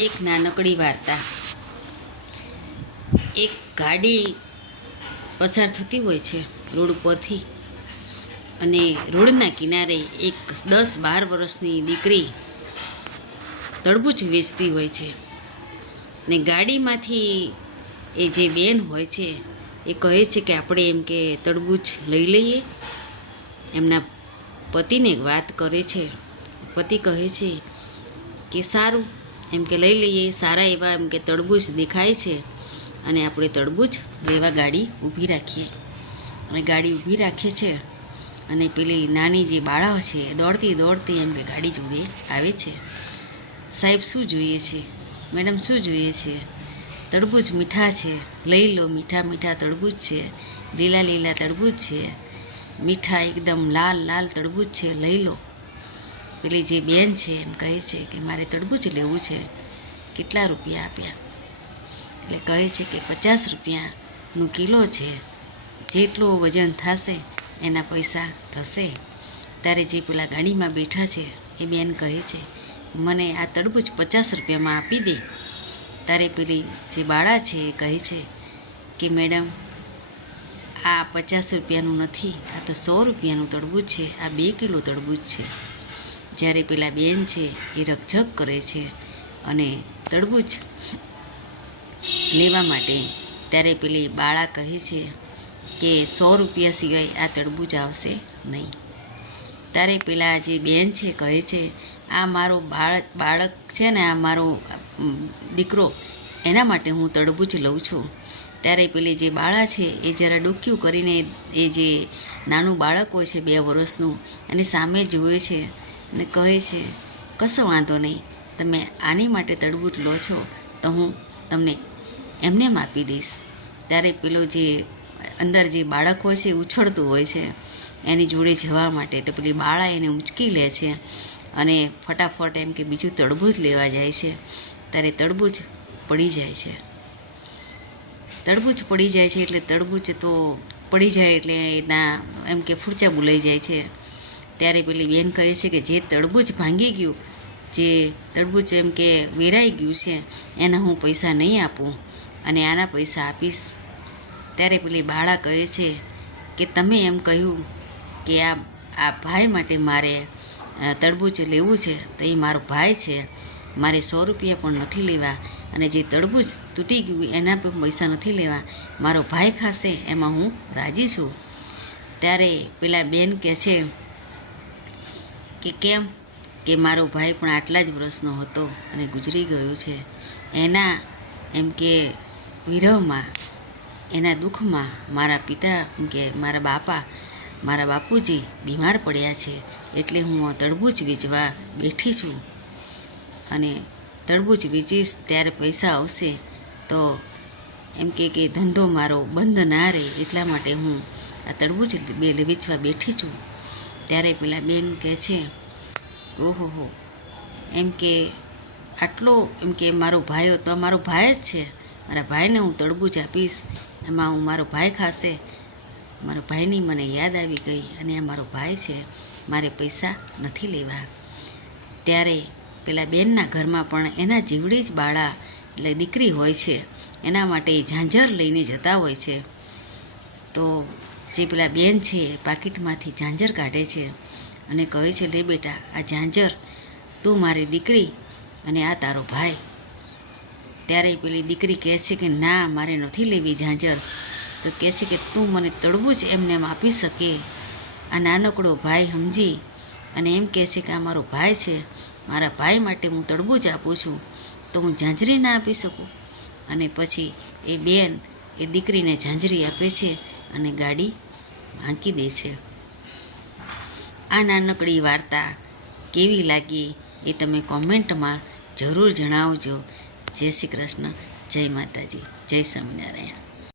એક નાનકડી વાર્તા. એક ગાડી પસાર થતી હોય છે રોડ પરથી અને રોડના કિનારે એક દસ બાર વર્ષની દીકરી તડબૂચ વેચતી હોય છે. ને ગાડીમાંથી એ જે બેન હોય છે એ કહે છે કે આપણે એમ કે તડબૂચ લઈ લઈએ. એમના પતિને વાત કરે છે. પતિ કહે છે કે સારું એમ કે લઈ લઈએ, સારા એવા એમ કે તડબૂચ દેખાય છે. અને આપણે તડબૂચ લેવા ગાડી ઊભી રાખીએ. અને ગાડી ઊભી રાખે છે. અને પેલી નાની જે બાળા છે દોડતી દોડતી એમ કે ગાડી જોડે આવે છે. સાહેબ, શું જોઈએ છે? મેડમ, શું જોઈએ છે? તડબૂચ મીઠા છે. લઈ લો, મીઠા મીઠા તડબૂચ છે. લીલા લીલા તડબૂચ છે. મીઠા એકદમ લાલ લાલ તડબૂચ છે. લઈ લો. પેલી જે બેન છે એમ કહે છે કે મારે તડબૂચ લેવું છે, કેટલા રૂપિયા આપ્યા? એટલે કહે છે કે પચાસ રૂપિયાનું કિલો છે, જેટલું વજન થશે એના પૈસા થશે. ત્યારે જે પેલા ગાડીમાં બેઠા છે એ બેન કહે છે, મને આ તડબૂચ પચાસ રૂપિયામાં આપી દે. ત્યારે પેલી જે બાળા છે એ કહે છે કે, મેડમ, આ પચાસ રૂપિયાનું નથી, આ તો સો રૂપિયાનું તડબૂચ છે, આ બે કિલો તડબૂચ છે. જ્યારે પેલા બેન છે, એ રકઝક કરે છે અને તડબૂચ લેવા માટે ત્યારે પેલી બાળા કહે છે કે સો રૂપિયા સિવાય આ તડબૂચ આવશે નહીં. ત્યારે પેલા જે બેન છે, કહે છે, આ મારો બાળક બાળક છે ને, આ મારો દીકરો, એના માટે હું તડબૂચ લઉં છું. ત્યારે પેલી જે બાળા છે, એ જરા ડૂક્યું કરીને એ જે નાનું બાળક હોય છે, બે વર્ષનું એની સામે જુએ છે અને કહે છે, કશો વાંધો નહીં. તમે આની માટે તડબૂચ લો છો તો હું તમને એમને માપી દઈશ. ત્યારે પેલો જે અંદર જે બાળક હોય છે ઉછળતું હોય છે, એની જોડે જવા માટે. તો પેલી બાળા એને ઉંચકી લે છે અને ફટાફટ એમ કે બીજું તડબૂચ લેવા જાય છે. ત્યારે તડબૂચ પડી જાય છે. તડબૂચ પડી જાય છે એટલે તડબૂચ તો પડી જાય એટલે એના એમ કે ફૂરચા બોલાઈ જાય છે. ત્યારે પેલી બેન કહે છે કે જે તડબૂચ ભાંગી ગયું, જે તડબૂચ એમ કે વેરાઈ ગયું છે, એના હું પૈસા નહીં આપું અને આના પૈસા આપીશ. ત્યારે પેલી બાળા કહે છે કે તમે એમ કહ્યું કે આ આ ભાઈ માટે મારે તડબૂચ લેવું છે, તો એ મારો ભાઈ છે. મારે સો રૂપિયા પણ નથી લેવા અને જે તડબૂચ તૂટી ગયું એના પણ પૈસા નથી લેવા. મારો ભાઈ ખાશે, એમાં હું રાજી છું. ત્યારે પેલા બેન કહે છે કે કેમ કે મારો ભાઈ પણ આટલા જ વર્ષનો હતો અને ગુજરી ગયો છે. એના એમ કે વિરહમાં, એના દુઃખમાં મારા પિતા કે મારા બાપા, મારા બાપુજી બીમાર પડ્યા છે એટલે હું તડબૂચ વીજવા બેઠી છું. અને તડબૂચ વીજીશ ત્યારે પૈસા આવશે તો એમ કે કે ધંધો મારો બંધ ના રહે એટલા માટે હું આ તડબૂચ વેચવા બેઠી છું. ત્યારે પેલા બેન કહે છે, ઓહો એમ કે આટલો, એમ કે મારો ભાઈ તો મારો ભાઈ જ છે. મારા ભાઈને હું તરબૂચ આપીશ. એમાં હું મારો ભાઈ ખાશે. મારો ભાઈની મને યાદ આવી ગઈ અને આ મારો ભાઈ છે, મારે પૈસા નથી લેવા. ત્યારે પેલા બેનના ઘરમાં પણ એના જીવડી જ બાળા, એટલે દીકરી હોય છે. એના માટે ઝાંઝર લઈને જતા હોય છે. તો જે પેલા બેન છે પાકીટમાંથી ઝાંઝર કાઢે છે અને કહે છે, લે બેટા, આ ઝાંઝર તું મારી દીકરી અને આ તારો ભાઈ. ત્યારે પેલી દીકરી કહે છે કે, ના, મારે નથી લેવી ઝાંઝર. તો કહે છે કે, તું મને તળબૂચ એમને એમ આપી શકે. આ નાનકડો ભાઈ સમજી અને એમ કહે છે કે, આ મારો ભાઈ છે, મારા ભાઈ માટે હું તળબૂચ આપું છું, તો હું ઝાંઝરી ના આપી શકું. અને પછી એ બેન એ દીકરીને ઝાંઝરી આપે છે અને ગાડી ભાંકી દે છે. આ નાનકડી વાર્તા કેવી લાગી એ તમે કોમેન્ટમાં જરૂર જણાવજો. જય શ્રી કૃષ્ણ, જય માતાજી, જય સ્વામિનારાયણ.